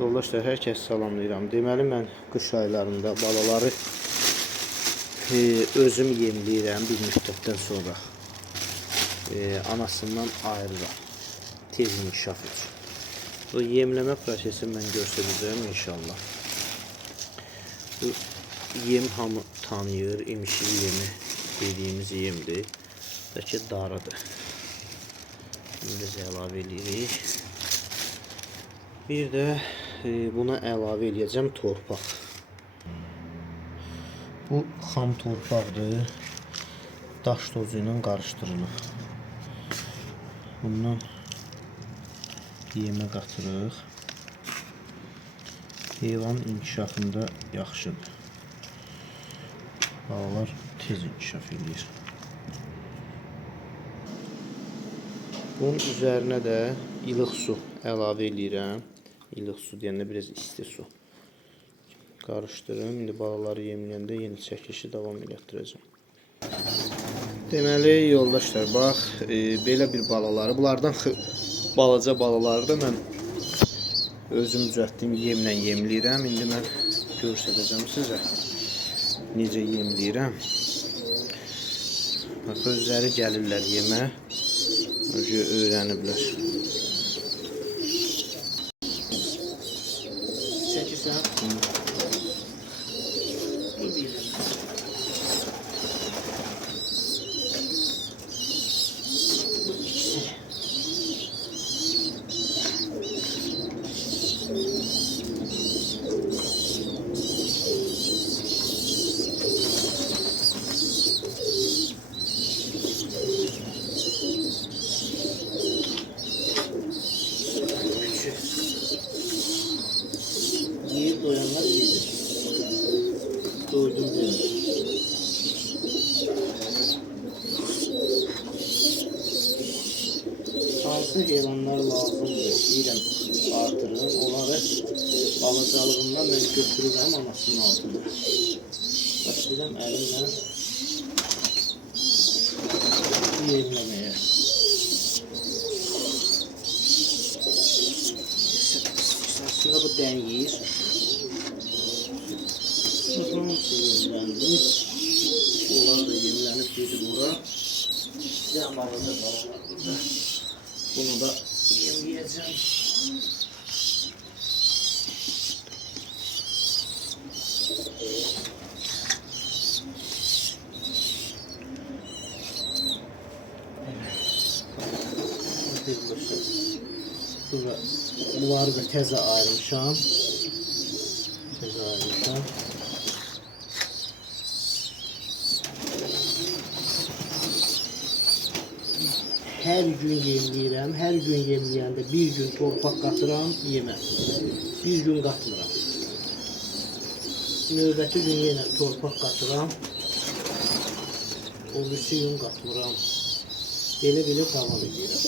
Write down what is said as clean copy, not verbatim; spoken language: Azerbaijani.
Yoldaşlar, hər kəs salamlayıram. Deməli, mən qış aylarında balaları özüm yemləyirəm bir müddətdən sonra. Anasından ayırıram. Tez inkişaf üçün. Bu yemləmə prosesini mən göstərəcəm inşallah. Bu yem hamı tanıyır. İmişli yemi dediyimiz yemdir. Bəlkə darıdır. Bunu biz əlavə edirik. Bir də buna əlavə edəcəm torpaq. Bu xam torpaqdır. Daş tozu ilə qarışdırılır. Bundan yemə qatırıq. Heyvanın inkişafında yaxşıdır. Balalar tez inkişaf edir. Bunun üzərinə də ilıq su əlavə edirəm. İlıq su deyəndə biraz isti su. Qarışdırım. İndi balaları yemləyəndə yenə çəkilişi davam elətdirəcəm. Deməli, yoldaşlar, bax, belə bir balaları. Bunlardan balaca balaları da mən özüm düzəltdiyim yemlə yemləyirəm. İndi mən göstərəcəm sizə necə yemləyirəm. Bax, özləri gəlirlər yemə. Öyrəniblər. Çəkirsən? Yiyip doyanlar yedir. Doydum dedim. Hansı heyvanlar lazımdır? Deyirəm, artırın. Onları balacalığından mən götürürəm anasının altında. Başlayacağım əlimlə yemləməyə. Aslında bu dən yiyir. Hamısı yemləndi. Onlar da yemlənib gedir ora. Yamalı da var. Bunu da yemləyəcəm. Bunları da təzə ayırmışam. Hər gün yemləyirəm. Hər gün yemləyəndə bir gün torpaq qatıram yemə. Bir gün qatmıram. Növbəti gün yenə torpaq qatıram. O birisi gün qatmıram. Belə davam edirəm.